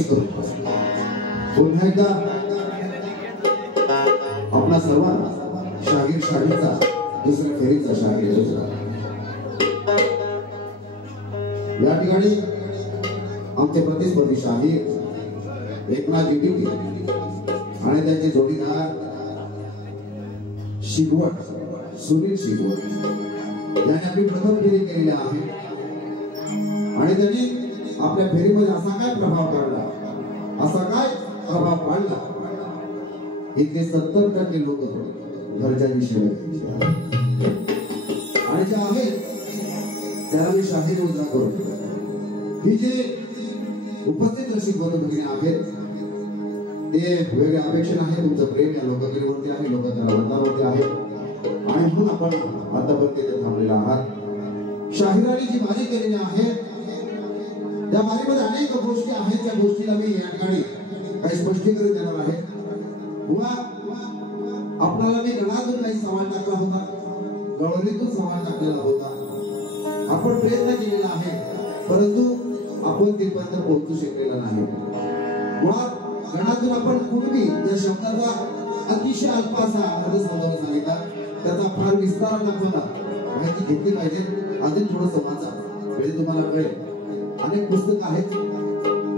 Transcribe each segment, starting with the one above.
साक्षी करून पुन्हा एकदा आपला सर्वांना शाहीर शाहीचा दुसऱ्या फेरीचा शाहीर या ठिकाणी आमचे प्रतिस्पर्धी शाहीर एकनाथ जिटिंगे आणि त्यांचे जोडीदार शिगवट सुनील शिगवट यांनी आपली प्रथम फेरी केलेली आहे आणि त्यांनी आपल्या फेरीमध्ये असा काय प्रभाव पाडला इतके 70% लोक घरच्या दिशेने आणि जे आहेत त्याला मी शाहीर उजा करतो ही जे उपस्थित रसिक बंधू आहेत ते वेगळे अपेक्षा आहे तुमचं प्रेम या लोककलेवरती आहे लोककला वरती आहे आणि म्हणून आपण आतापर्यंत थांबलेला आहात शाहिरांनी जी बारी केलेली आहे त्या बारीमध्ये अनेक गोष्टी आहेत त्या गोष्टीला मी या ठिकाणी काही स्पष्टीकरण देणार आहे आपल्याला मी गणातून काही सवाल टाकला होता गवळीतून सवाल टाकलेला होता आपण प्रयत्न केलेला आहे परंतु आपण तिथपर्यंत पोहोचू शकलेला नाही मुळात गणातून आपण कुणबी या शब्दाचा अतिशय अल्पासा अर्थ समजावून सांगितला त्याचा फार विस्तार दाखवला माहिती घेतली पाहिजे अजून थोडंसं वाचा म्हणजे तुम्हाला कळेल अनेक पुस्तक आहेत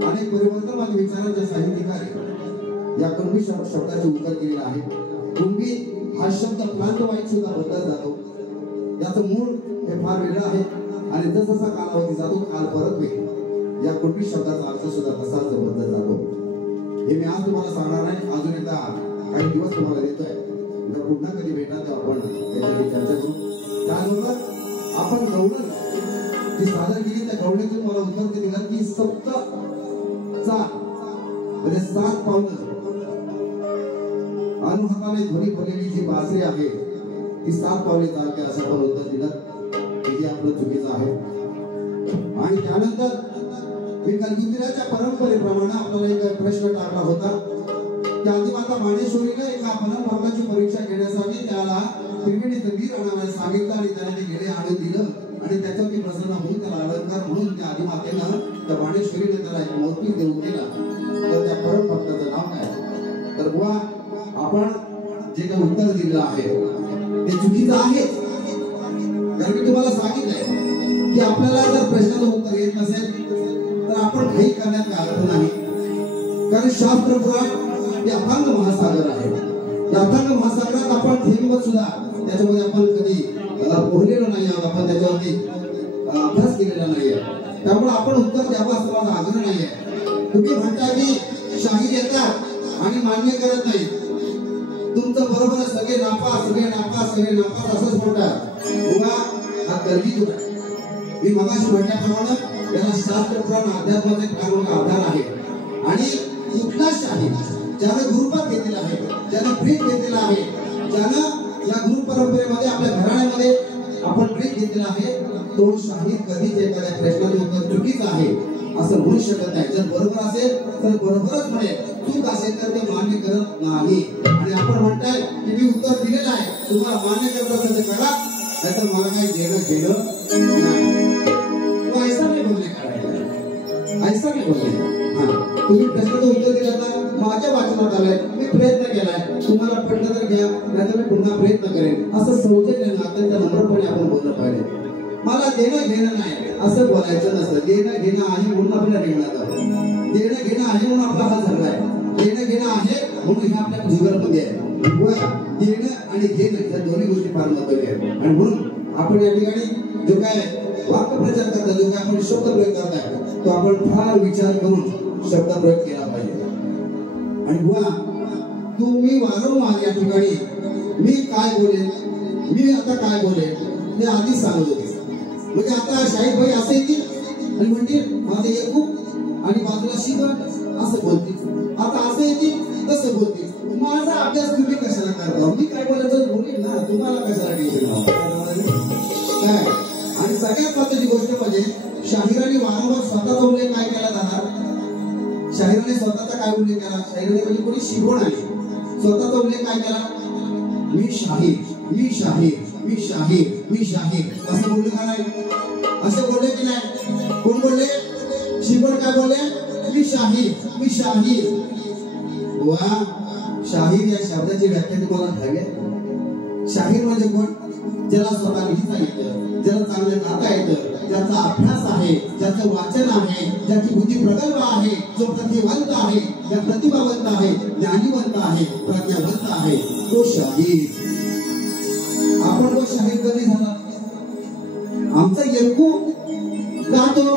अनेक परिवर्तनवादी विचारांच्या साहित्यिकांनी या कुणबी शब्दाचे उत्तर केलेलं आहे कुणबी हा शब्द प्रांतवाईक सुद्धा बदलत जातो याचं मूळ हे फार वेगळं आहे आणि जसा कालावधी जातो काल परत होईल या कुणबी शब्दाचा अर्थ सुद्धा तसाच बदलत जातो हे मी आज तुम्हाला सांगणार नाही अजून एकदा काही दिवस तुम्हाला देतोय पुन्हा कधी भेटणार तेव्हा आपण त्याच्यावर चर्चा करू त्यानंतर आपण गवळण जी सादर केली त्या गवळणीतून मला उत्तर दिलं की सप्त म्हणजे 7 पावलं अनुहाताने ध्वनी भरलेली जी बासरी आहे ती 7 पावले चालते असं आपण उत्तर दिलं जे आपलं चुकीचं आहे आणि त्यानंतर मी कलगुजराच्या परंपरेप्रमाणे आपल्याला एक प्रश्न टाकला होता की आदिमाता माणेश्वरीने एका फलन वर्गाची परीक्षा घेण्यासाठी त्याला त्रिवेणीचं वीर आणायला सांगितलं आणि त्याने ते गेले आणून दिलं आणि त्याच्यावरती प्रसन्न होऊन त्याला अलंकार म्हणून त्या आदिमातेनं त्या माणेश्वरीने त्याला एक मौलिक देऊ केला तर त्या परमभक्ताचं नाव काय तर बुवा आपण जे काही उत्तर दिलं आहे ते चुकीचं आहे कारण मी तुम्हाला सांगितलंय की आपल्याला जर प्रश्नाचं उत्तर येत नसेल तर आपण काही करण्यात अर्थ नाही कारण शास्त्र पुराण हे अथांग महासागर आहे या अथांग महासागरात आपण थेंब सुद्धा त्याच्यामध्ये आपण कधी पोहलेलो नाही आहोत आपण त्याच्यावरती अभ्यास केलेला नाहीये त्यामुळे आपण उत्तर द्यावं असं माझा आग्रह नाहीये तुम्ही म्हणता की शाहीर येतात आणि मान्य करत नाही तुमचं बरोबर सगळे नापास असंच म्हणतात उगा हा गरजेचं आहे मी मगाशी म्हटल्याप्रमाणे याला शास्त्र पुराण अध्यात्माचा एक आधार आहे आणि कुठला शाहीर ज्याने गुरुपद घेतलेला आहे ज्याने ब्रेक घेतलेला आहे ज्यानं या गुरु परंपरेमध्ये आपल्या घराण्यामध्ये आपण ब्रेक घेतलेला आहे तो शाहीर कधीच एखाद्या प्रश्नाचं उत्तर चुकीचं आहे असं म्हणू शकत नाही जर बरोबर असेल तर बरोबरच म्हणेल चूक असेल तर ते मान्य करत नाही आणि आपण म्हणताय की मी उत्तर दिलेलं आहे तुम्हाला मान्य करत असेल तर करा नाहीतर मला काही घेणं नाही ऐसा नाही बोलणे करायचं ऐसा नाही बोलणे तुम्ही प्रश्नाचं उत्तर दिलं तर माझ्या वाचनात आलंय मी प्रयत्न केलाय तुम्हाला पटलं तर घ्या नाहीतर मी पुन्हा प्रयत्न करेन असं सौजन्यानं अत्यंत नम्रपणे आपण बोललं पाहिजे मला देणं घेणं नाही असं बोलायचं नसतं देणं घेणं आहे म्हणून आपल्याला निघणार देणं घेणं आहे म्हणून आपला हा झगडा आहे देणं घेणं आहे म्हणून हे आपल्या जीवनामध्ये आहे देणं आणि घेणं या दोन्ही गोष्टी फार महत्त्वाच्या आहेत आणि म्हणून आपण या ठिकाणी जो काय वाक्प्रचार करता जो काय आपण शब्द प्रयोग करताय तो आपण फार विचार करून शब्द प्रयोग केला पाहिजे आणि बुवा तुम्ही वारंवार या ठिकाणी मी काय बोलेन मी आता काय बोलेन ते आधीच सांगत होते म्हणजे आता शाहीर भाई असे येतील आणि म्हणतील माझे एकूप आणि बाजूला शिकण असं बोलतील आता असं येतील तसं बोलतील माझा अभ्यास तुम्ही कशाला करता मी काय बोलायचं बोलेल ना तुम्हाला कशाला टेन्शन काय आणि सगळ्यात महत्त्वाची गोष्ट म्हणजे शाहिरांनी वारंवार स्वतःचा उल्लेख काय केला जाणार शाहिराने स्वतःचा काय उल्लेख केला शाहिराने म्हणजे कोणी शिकवण आली स्वतःचा उल्लेख काय केला मी शाहीर असं बोलले का नाही असं बोलले की नाही कोण बोलले शिकवण काय बोलले मी शाहीर मी शाहीर. वा, शाहीर या शब्दाची व्याख्या तुम्हाला हवी आहे. शाहीर म्हणजे कोण? ज्याला स्वतः लिहिता येतं, ज्याला चांगलं गाता येतं, ज्याचा अभ्यास आहे, ज्याचं वाचन आहे, ज्याची बुद्धी प्रगल्भ आहे, जो प्रतिभावंत आहे, ज्या प्रतिभावंत आहे, ज्ञानीवंत आहे, प्रज्ञावंत आहे, तो शाहीर. आपण तो शाहीर कधी झाला? आमचा येकू गातो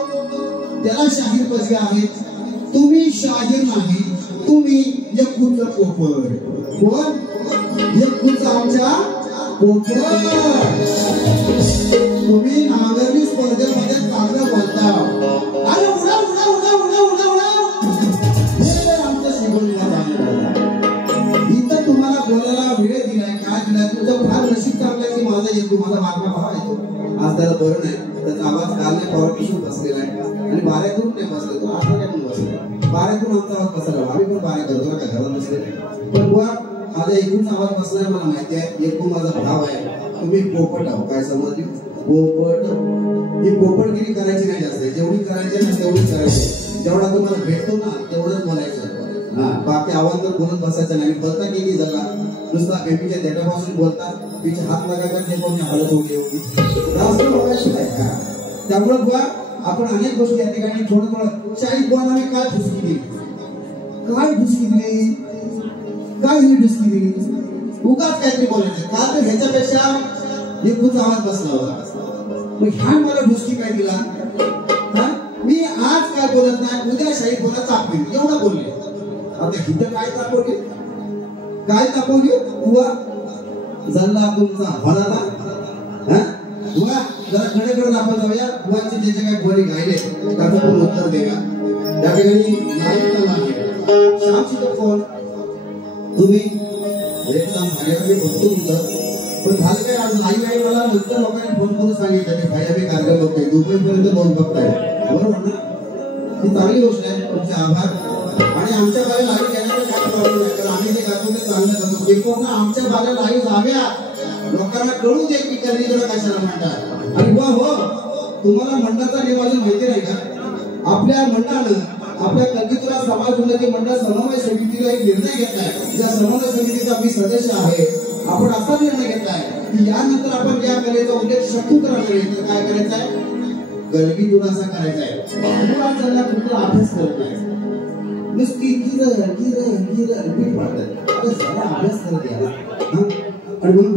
त्याला शाहीर पदवी आहे. तुम्ही शाहीर नाही, तुम्ही येकूचं पोपट. कोण? येकूचं आमच्या पोपट. तुम्ही नांगरणी स्पर्धेमध्ये चांगलं बोलता. अरे उडा उडा उडा उडा उडा उडा, हे आमचं शिकवणीला चांगलं. इथं तुम्हाला बोलायला वेळ दिलाय, काय दिलाय? तुमचं फार नशीब चांगलं की माझा येतो, माझा मागणा भाव येतो. आज त्याला बरं नाही, त्याचा आवाज काल नाही परवा पिशून बसलेला आहे आणि बाऱ्यातून नाही बसले, तो आता काय म्हणून बसले. बाऱ्यातून आमचा आवाज बसला, आम्ही पण बाऱ्या करतो ना, काय घरात बसले. पण बुवा माझा एकूणचा आवाज बसलाय, मला माहिती आहे. एकूण माझा भाव आहे. तुम्ही पोपट आहो, काय समजली? पोपट. ही पोपटगिरी करायची नाही जास्त, जेवढी करायची ना तेवढीच करायची. जेवढा तुम्हाला भेटतो ना तेवढंच बोलायचं. हा, बाकी आवाज तर बोलत बसायचं नाही. बोलता किती जगा नुसता बेबीच्या देठापासून बोलता, तिचे हात लागायचा ते कोणी हालत होती एवढी जास्त बोलायची नाही का. त्यामुळे बुवा आपण अनेक गोष्टी या ठिकाणी थोडं थोडं शाहीर बुवा आम्ही काय ढुसकी दिली, काय ढुसकी दिली, काय ही ढुसकी दिली, उगाच काहीतरी बोलायचं का. तर ह्याच्यापेक्षा एकूच आवाज बसला होता. मग ह्या मला ढुसकी काय दिला? मी आज काय बोलत नाही, उद्या शाहीर बोला चापली, एवढं बोलले. आता हिथं काय तापवली, काय तापवली? बुवा झाला तुमचा भराला. बुवा जरा कडेकडे दाखवत जाऊया. बुवाचे जे काय गोरी गायले त्याचं पण उत्तर देऊया. त्या ठिकाणी श्यामची तर फोन तुम्ही एकदम भाड्याकडे बघतो तुमचं. पण झालं काय, आज लाईव्ह आहे. मला नंतर लोकांनी फोन करून सांगितलं की भाई आम्ही कार्यक्रम बघतोय, दुबईपर्यंत बोल बघताय. बरोबर ना? ही चांगली गोष्ट आहे. तुमचे आभार. आणि आमच्या बाहेर लाईव्ह गेल्यावर काय प्रॉब्लेम नाही, कारण आम्ही जे गातो ते चांगलं करतो. एकूण आमच्या बाहेर लाईव्ह जाव्या, लोकांना कळू दे की कलिंगला कशाला म्हणतात. आणि बुवा हो, तुम्हाला मंडळाचा नियम अजून माहिती नाही का? आपल्या मंडळानं, आपल्या कलिंगला समाज उन्नती मंडळ समन्वय समितीला एक निर्णय घेतलाय. ज्या समन्वय समितीचा मी सदस्य आहे. आपण असा निर्णय घेतलाय की यानंतर आपण या कलेचा उल्लेख शक्यू करायचा नाही. तर काय करायचं आहे? गलबीतुराचा करायचा आहे. मुलांचा कुठला अभ्यास करत नाही, नुसती गिरं गिरं गिरं रिपीट मारतात. अरे जरा अभ्यास करत याला. आणि म्हणून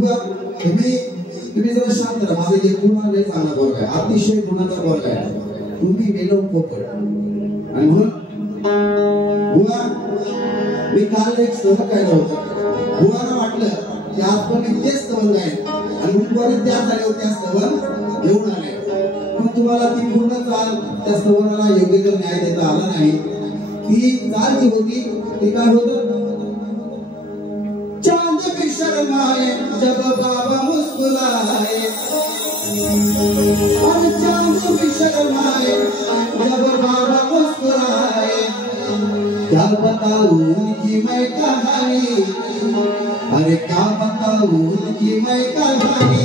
तुम्ही जरा शांत राहा. माझं एक गुणाला चांगला वर्ग आहे, अतिशय गुणाचा वर्ग आहे. तुम्ही वेलो पोपट. आणि म्हणून बुवा मी काल एक स्तवन गायलं होतं. बुवाला वाटलं की आज पण मी तेच स्तवन गायन, आणि बुवाने त्याच आले होते, त्या स्तवन घेऊन आले. पण तुम्हाला ती पूर्ण चाल त्या स्तवनाला योग्य तर न्याय देता आला नाही. ती चाल जी होती ती काय होतं? चांद भी शर्माए जब बाबा मुस्कुराए, और चांद भी शर्माए जब बाबा मुस्कुराए, क्या बताऊं उनकी मैं कहानी, अरे क्या बताऊं उनकी मैं कहानी,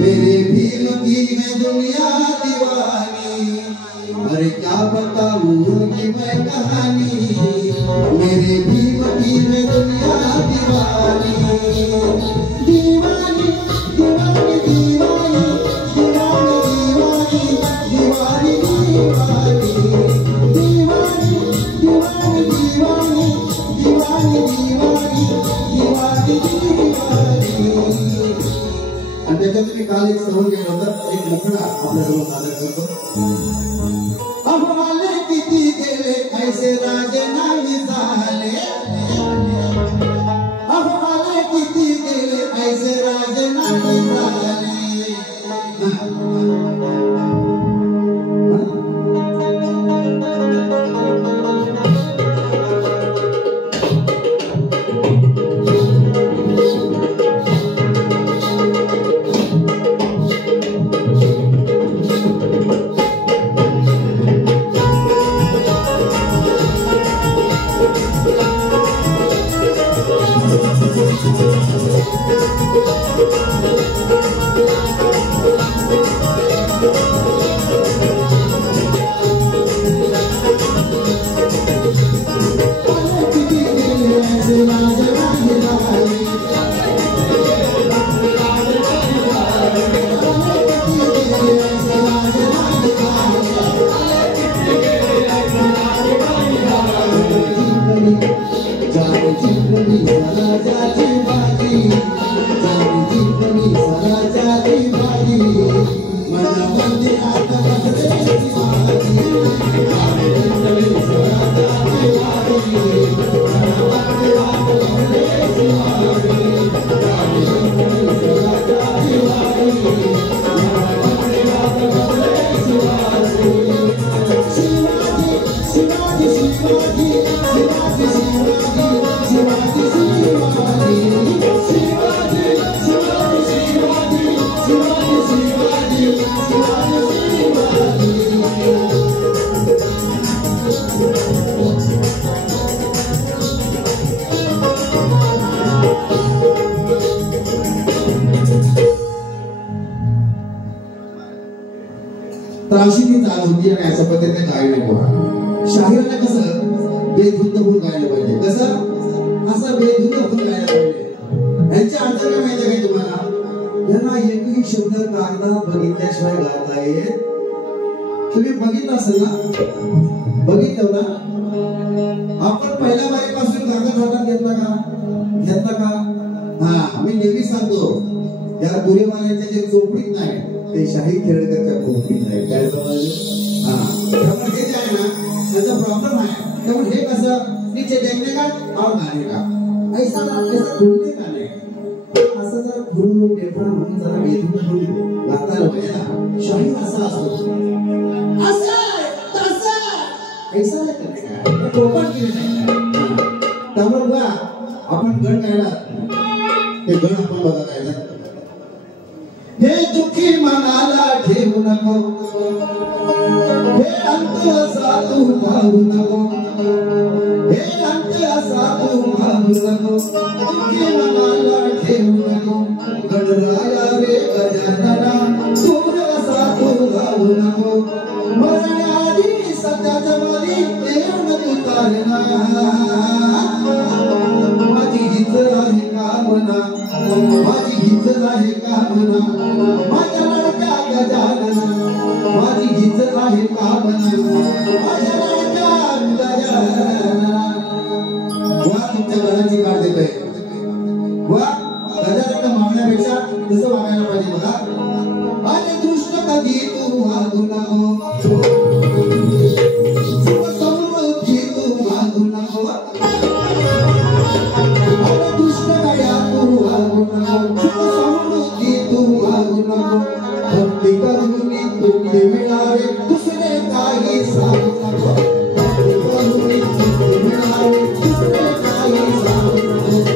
मेरे भीम की है दुनिया दीवानी, अरे क्या बताऊं उनकी मैं कहानी, मेरे भीम की है दुनिया दीवानी, दीवानी दीवानी दीवानी दीवानी दीवानी दीवानी दीवानी दीवानी दीवानी दीवानी दीवानी दीवानी दीवानी. आणि त्याच्यात मी काल एक स्तवन केलं होतं, एक मुखडा आपल्यासमोर सादर करतो. अहवाले किती गेले ऐसे राजे नाही झाले, अहवाले किती गेले ऐसे राजे नाही झाले. अशी ती चाल होती आणि अशा पद्धतीने गायला बोला शाहिराला कसं बेधुंद होऊन गायला पाहिजे कसं असं बेधुंद होऊन गायला पाहिजे यांच्या अर्थ काय माहिती आहे तुम्हाला यांना एकही शब्द कागदा बघितल्याशिवाय गाता येत तुम्ही बघितलं असेल ना बघितलं ना आपण पहिल्या बारीपासून कागद हातात घेतला का हा मी नेहमी सांगतो या गुरेवाल्यांच्या जे चोपडीत नाही ते शाही खेळकरच्या चोपडीत नाही काय समजलं हा त्यामुळे हे जे आहे ना त्याचा प्रॉब्लेम आहे त्यामुळे हे कसं नीचे देखने का और गाने का ऐसा खुलने का नाही असं जर खुलून टेपण म्हणून जरा वेधून गाता पाहिजे ना शाही असा असतो ऐसा नाही करणे का टोपण केले नाही त्यामुळे बघा आपण गण गायला ते गण आपण बघा गायला हे दुखी मनाला ठेवू नको हे अंत असा तू भावू नको हे अंत असा तू भावू नको दुखी मनाला ठेवू नको गणराया रे गजानना दूर असा तू भावू नको मरण्याआधी सत्याच्या मारी येऊन उतारना माझी हीच आहे कामना माझी हीच आहे कामना माझ्या लडक्या गजानना माझी हीच आहे कामना माझ्या लडक्या गजानना वा तुमच्या गणाची काढ देतोय वा गजानना मागण्यापेक्षा कसं वागायला पाहिजे बघा आणि दृष्ट कधी तू वागू नको समृद्धी तू वागू नको भक्ती करूनी तुझे मिळावे दुसरे काही सांगू नको भक्ती करूनी तुझे मिळावे दुसरे काही सांगू नको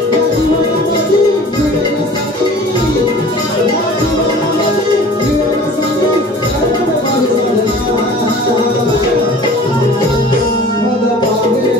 या जीवनामध्ये मिळण्यासाठी या जीवनामध्ये मिळण्यासाठी मग पावे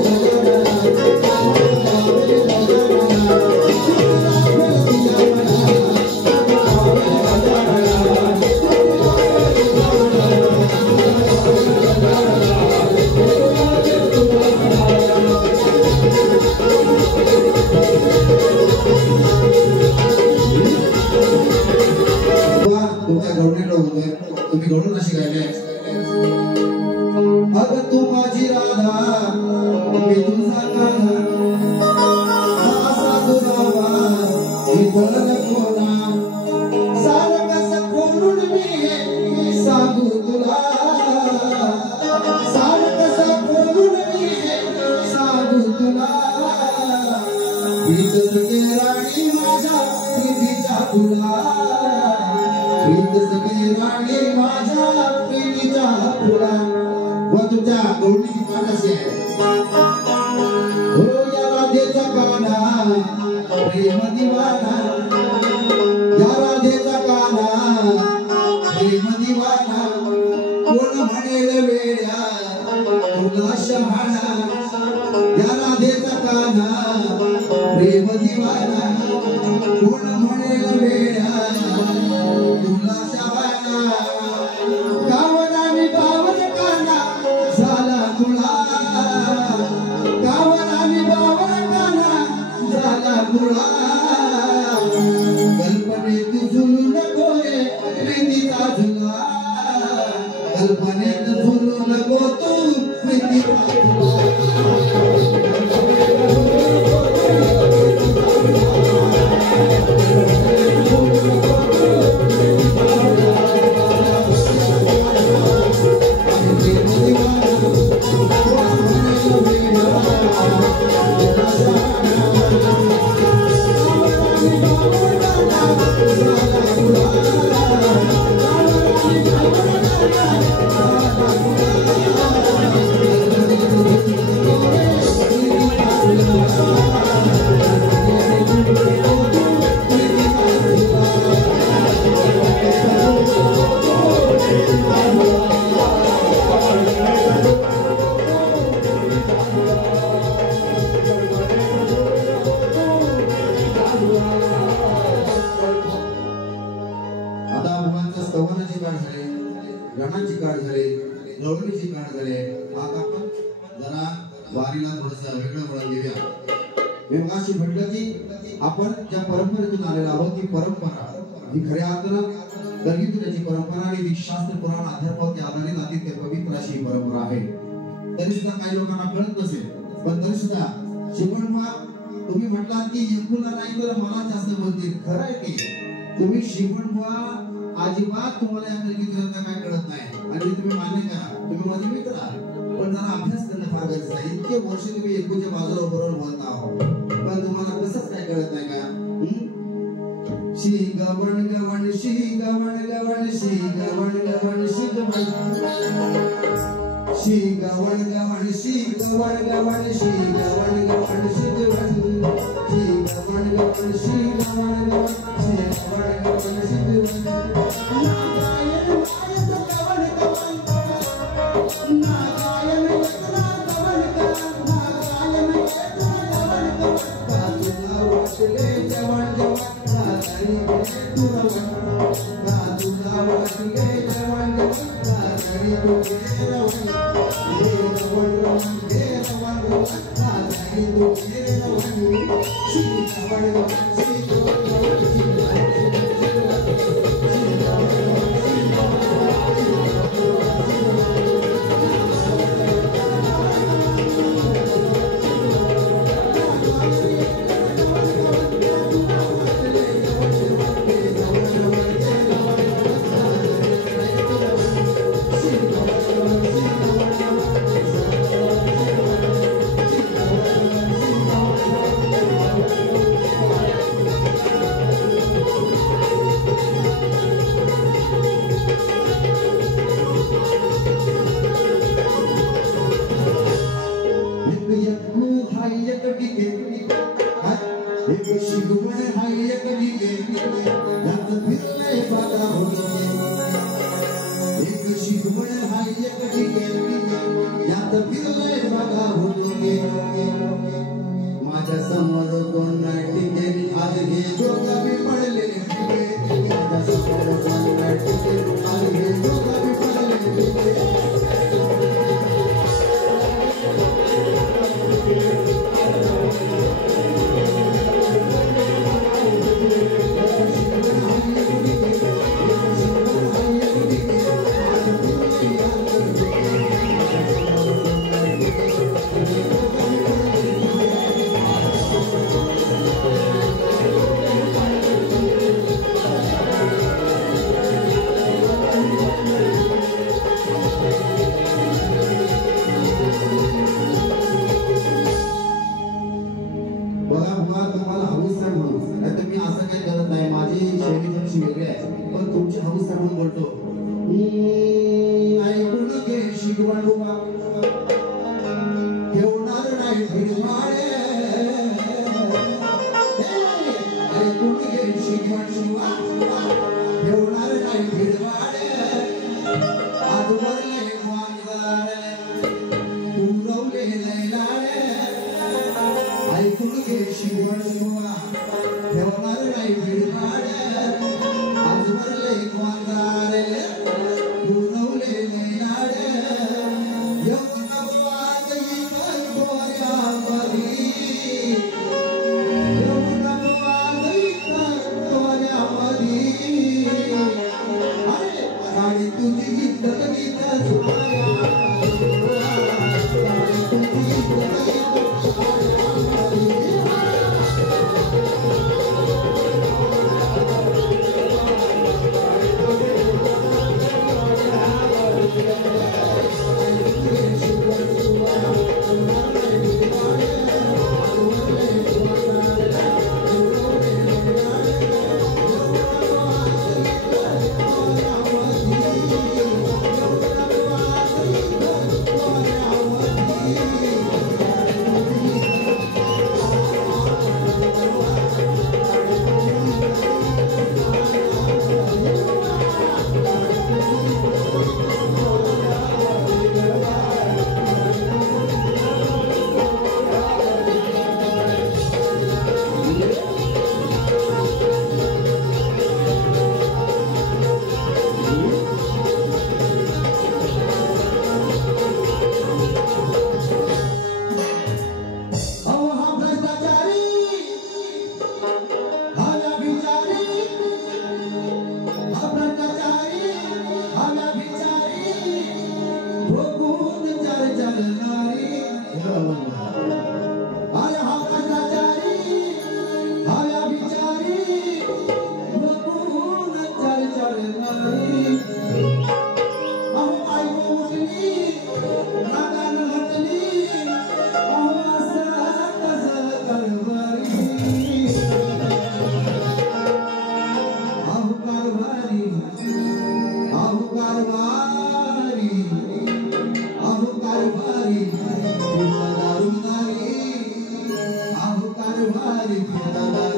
तुमच्या घडणे होतोय तुम्ही घडून अशी गायले अगं तू माझी राधा मी तुझा कान्हा असा दुरावा इथं कोणा सारं कसं खोलून मी सांगू तुला सारं कसं खोलून मी सांगू तुला प्रीत सखे राणी माझ्या प्रीतीच्या तुला प्रीत सखे राणी माझ्या प्रीतीच्या तुला व तुझ्या गोडीची पाठ असे हो या राधेचा काना प्रेम दिवाना या राधेचा काना प्रेम दिवाना कोण म्हणेल वेड्या तुला शहाणा या राधेचा काना प्रेम दिवाना कोण म्हणेल वेड्या तुला शहाणा गावना मी पावन काना झाला तुला गाव सणांची काढ झाले, लोणीची काढ झाले. आता आपण जरा वारीला थोडंसं वेगळं वळण देऊया. मी मगाशी म्हटलं की आपण ज्या परंपरेतून आलेलो आहोत, ती परंपरा ही खऱ्या अर्थानं गरगीतुल्याची परंपरा आणि शास्त्र पुराण अध्यात्मावरती आधारित अतिशय पवित्र अशी परंपरा आहे. तरी सुद्धा काही लोकांना कळत नसेल, पण तरी सुद्धा शिवणबुवा तुम्ही म्हटलात की एकूणला नाही तर मला जास्त बोलतील. खरं आहे की तुम्ही शिवणबुवा अजिबात तुम्हाला या गरगीतुल्याचा काय कळत नाही आणि तुम्ही मान्य करा, तुम्ही माझे मित्र आहात, पण जरा अभ्यास करणं फार गरजेचं आहे. इतके वर्ष तुम्ही एकूणच्या बाजूला बरोबर बोलत आहोत, पण तुम्हाला कसंच काय कळत नाही का? शी गवण गवण शी गवण गवण शी गवण गवण शी गवण शी गवण गवण शी गवण गवण शी गवण गवण शी गवण शी गवण गवण शी गवण गवण शी गवण गवण शी गवण नागायन नायक गवण गवण नागायन यत्ना गवण गवण नागायन यत्ना गवण गवण बाजूला वाटले जवण जवण बाजूला वाटले जवण जवण माझ्या समोर कोण नाही टिके आज हे दोघं बी पडले टिके माझ्या समोर कोण नाही टिके आज हे दोघं बी पडले टिके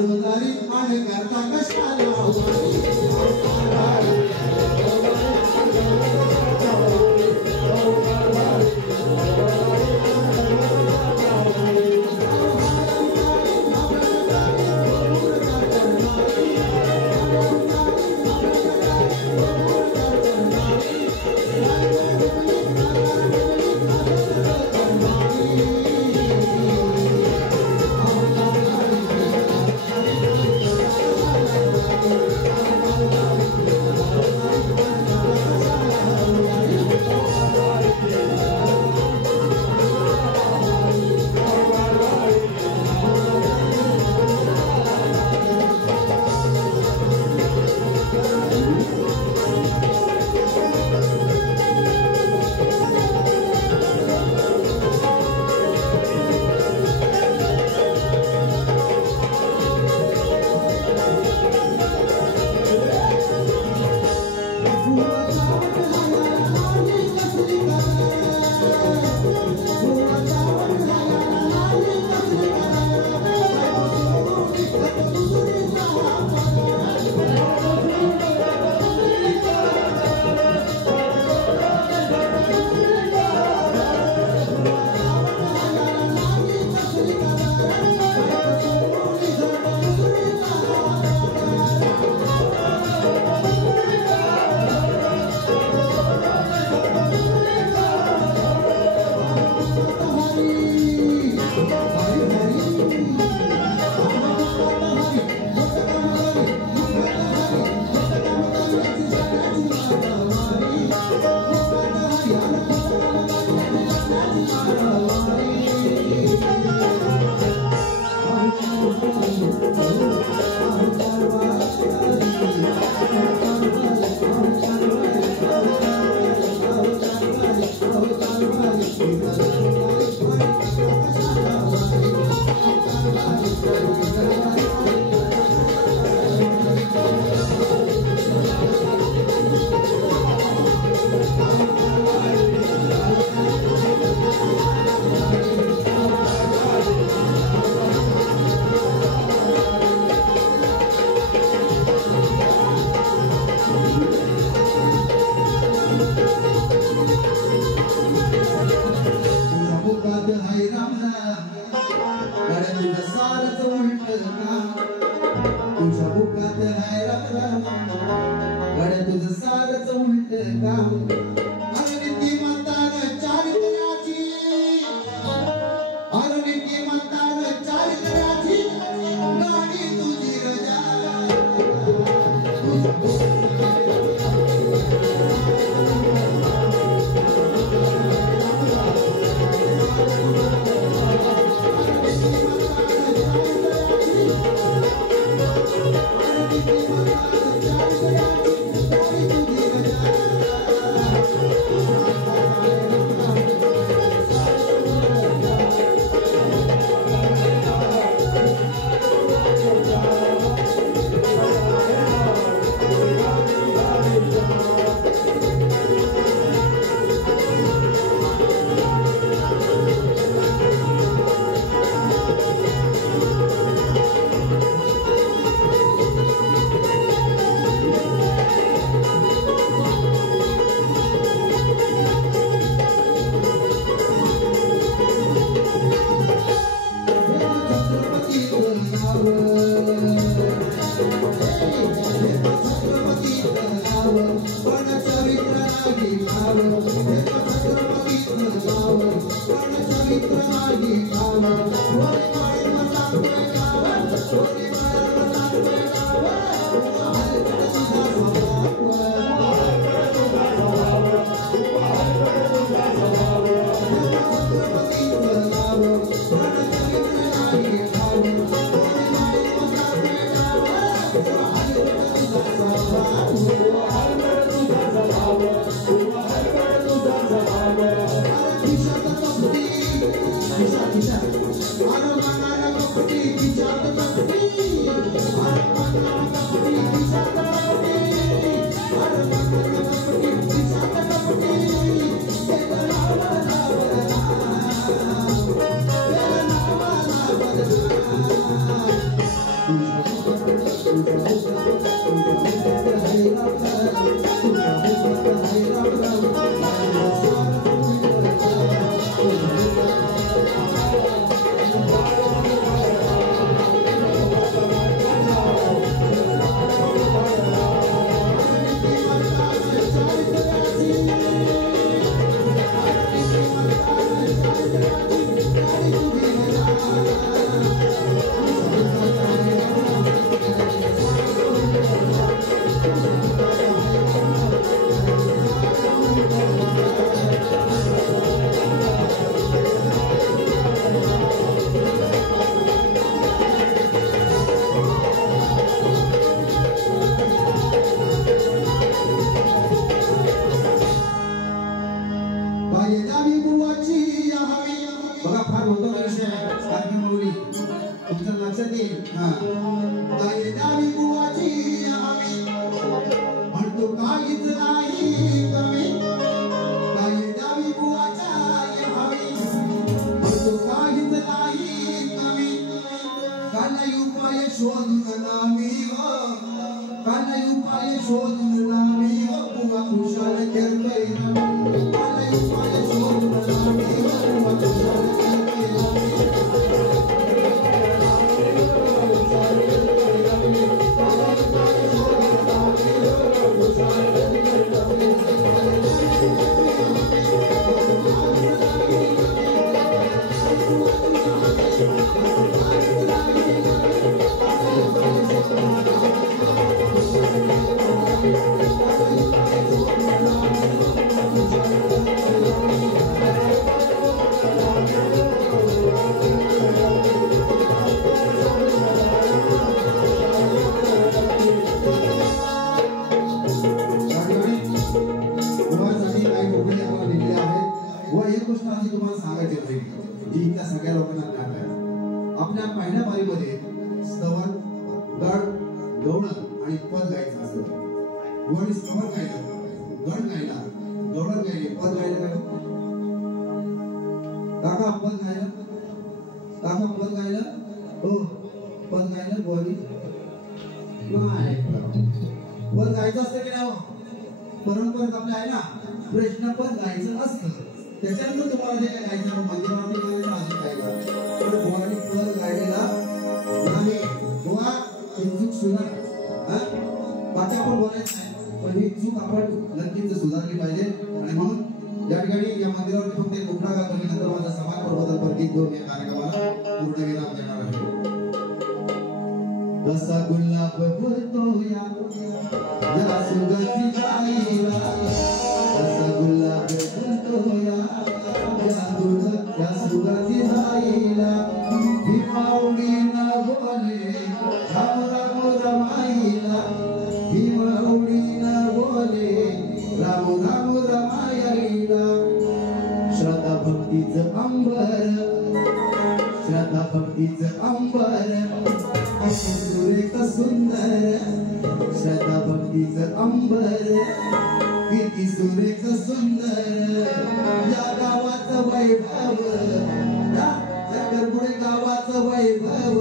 दारोदारी आणि करता कशाला शोधून नामी हो कानाई उपाय शोधून नामी हो बुवा खुशाल खेळतोय कानाई उपाय शोधून नामी हो बुवा खुशाल सगळ्या लोकांना ज्ञात आहे आपल्या पहिल्या पारीमध्ये स्तवन गण गवळण आणि पद गायचं असतं वन स्तवन गायलं गण गायला गवळण गायले पद गायलं काय काका पद गायलं हो पद गायलं बोली नाही पद गायचं असतं की नाही परंपरेत आपल्या आहे ना प्रश्न पद गायचं असतं त्याच्यानंतर तुम्हाला जे काय गायचं मंदिरामध्ये गायचं अजून काय गायचं पण बोवानी पद गायलेला नाही बोवा ही चूक सुधार बाकी आपण बोलायचं नाही पण ही चूक आपण नक्कीच सुधारली पाहिजे आणि म्हणून या ठिकाणी या मंदिरावरती फक्त एक उपडा गातो नंतर माझा समाज प्रबोधनपर गीत घेऊन या कार्यक्रमाला पूर्ण विराम देणार आहे कसा गुलाब फुलतो या सुगंधी जाईला कसा गुलाब फुलतो या सुगंधी जाईला भीमावडीनं बोले राम राम रमाईला भीमावडीनं बोले राम राम रमाईला श्रद्धा भक्तीचं अंबर श्रद्धा भक्तीचं अंबर सुरेख सुंदर श्रद्धा भक्तीचं अंबर किती सुरेख सुंदर या गावाचं वैभव या करपुडे गावाचं वैभव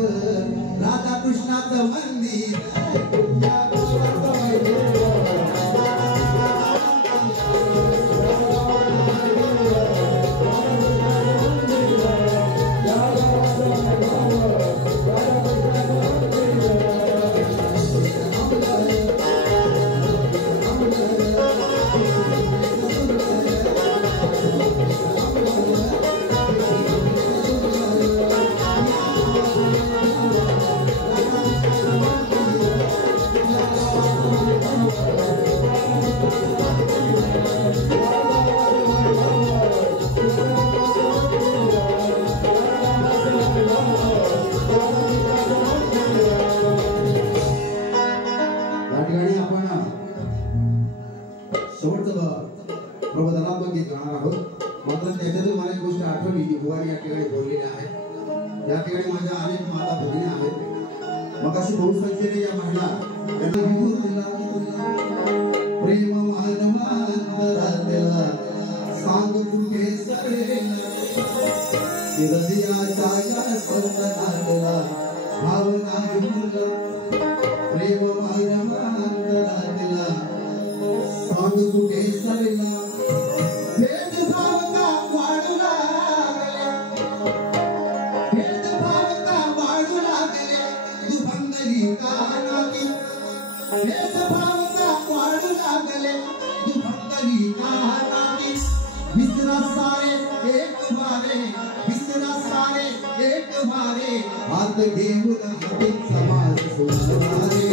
राधा कृष्णाचं मंदिर या गावाचं वैभव प्रबोधनात्मक गीत गाणार आहोत मात्र त्याच्यातून मला एक गोष्ट आठवली की बुवानी या ठिकाणी बोललेली आहे या ठिकाणी माझ्या अनेक माता भगिनी आहेत मग अशी बहुसंख्येने या महिला प्रेम मानवांतरातला सांग कुठे सरेला हृदयाच्या या स्पंदनातला भावना घेऊला प्रेम मानवांतरातला सांग कुठे सरेला हात घेऊन हाती समाज सुनारे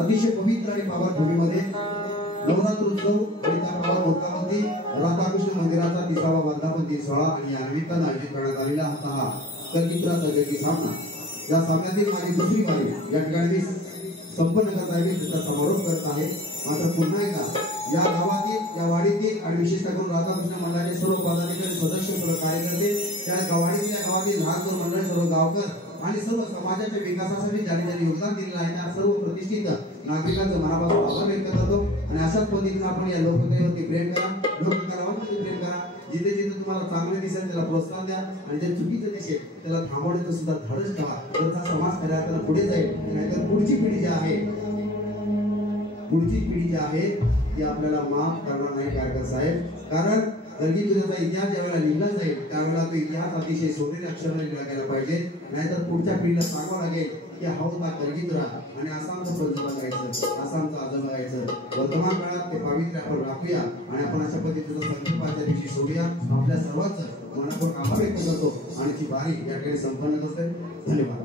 अतिशय पवित्र आणि पावन भूमीमध्ये नवरात्र उत्सव आणि त्या पावन मुहूर्तामध्ये राधाकृष्ण मंदिराचा 30वा वर्धापन दिन सोहळा आणि या निमित्तानं आयोजित करण्यात आलेला हा कलगीधराचा जगी सामना या सामन्यातील माझी दुसरी बारी या ठिकाणी संपन्न करत आहे, त्याचा समारोप करत आहे. मात्र पुन्हा एकदा या गावातील या वाडीतील आणि विशेषतः करून राधाकृष्ण मंडळाचे सर्व पदाधिकारी सदस्य सर्व कार्यकर्ते त्या गावाडीतील या गावातील लहान मंडळ सर्व गावकर आणि सर्व समाजाच्या विकासासाठी ज्यांनी योगदान दिलेलं आहे त्या सर्व प्रतिष्ठित नागरिकांचं मनापासून आभार व्यक्त करतो. आणि अशाच पद्धतीने आपण या लोककलेवरती प्रेम करा, लोककलावरती प्रेम करा. जिथे जिथे तुम्हाला चांगले दिसेल त्याला प्रोत्साहन द्या आणि जे चुकीचं दिसेल त्याला थांबवण्याचं सुद्धा धडच ठेवा. तर हा समाज खऱ्या अर्थानं पुढे जाईल. नाहीतर पुढची पिढी जी आहे ती आपल्याला माफ करणार नाही कारकर साहेब. कारण कलगीधराचा इतिहास ज्यावेळेला लिहिला जाईल त्यावेळेला तो इतिहास अतिशय सोनेरी अक्षराने लिहिला गेला पाहिजे. नाहीतर पुढच्या पिढीला सांगावं लागेल की हौद हा कलगीधरा आणि आसामचं पंच बघायचं, आसामचं आजम बघायचं. वर्तमान काळात ते पावित्र्य आपण राखूया आणि आपण अशा पद्धतीचा संकल्पाच्या दिवशी सोडूया. आपल्या सर्वांचं मनपूर्वक आभार व्यक्त करतो आणि ती बारी या ठिकाणी संपन्न करते. धन्यवाद.